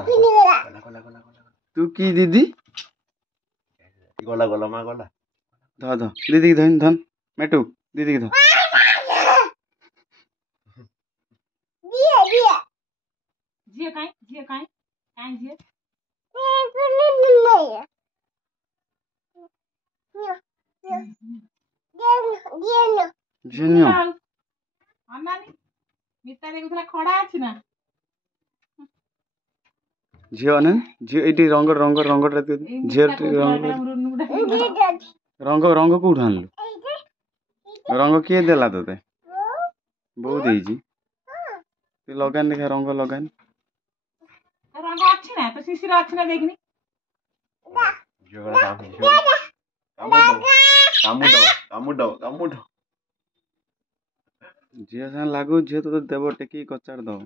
गला गला गला गला तू की दीदी गला गला माँ गला ध ध दीदी की धन धन मेटू दीदी की ध झिए काई काई झिए झिनियो अनानी मिता देखुला खड़ा अछि ना झियो अने झियो एटी रंग रंग रंग झियो रंग रंग रंग कोठु आनलु रंग किए देला तते बहुत देजी तू लगान देखा रंग लगान रंग अछि ना तो शिशिर अछि ना देखनी झगड़ा कामुडो झियो सा लागू झियो तो देव टेकी कचार दो